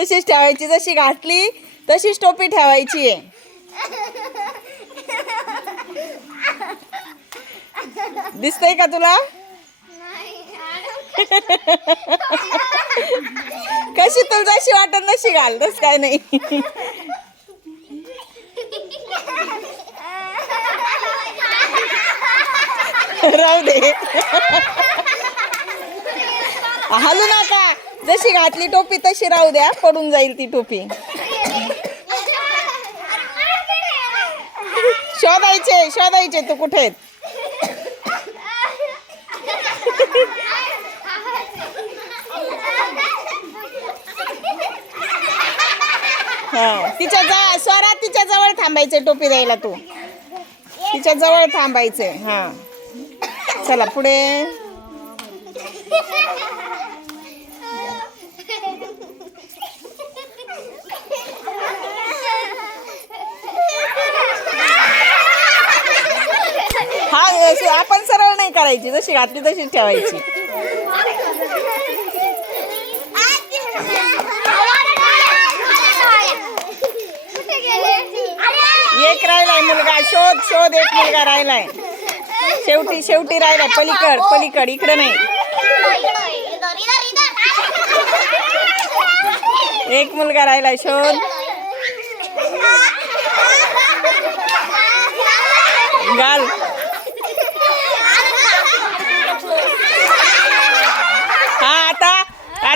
तशीच ठेवायची जशी घातली तशीच टोपी ठेवायची. आहे दिसतंय का तुला? कशी तुला जशी वाटत तशी घाल तस काय नाही. राहू दे. हलू नका. जशी घातली टोपी तशी राहू द्या पडून जाईल ती टोपी. शोधायचे शोधायचे तू कुठे हा तिच्या जवळ स्वरा तिच्या जवळ थांबायचे टोपी द्यायला तू. तिच्या जवळ थांबायचे हा. चला पुढे. हा अशी आपण सरळ नाही करायची जशी घातली तशीच ठेवायची. एक राहिलाय मुलगा शोध शोध एक मुलगा राहिलाय. शेवटी शेवटी राहिलाय पलीकड पलीकड इकडे नाही. एक मुलगा राहिलाय शोध. घाल हा आता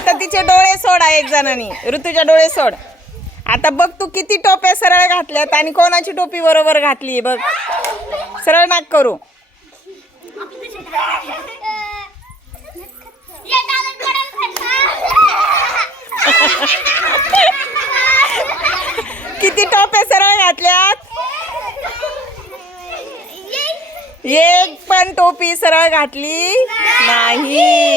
आता तिचे डोळे सोडा एक जणांनी. ऋतूच्या डोळे सोड. आता बघ तू किती टोप्या सरळ घातल्यात आणि कोणाची टोपी बरोबर घातली बघ. सरळ नाक करू. किती टोप्या सरळ घातल्यात? एक पण टोपी सरळ घातली नाही.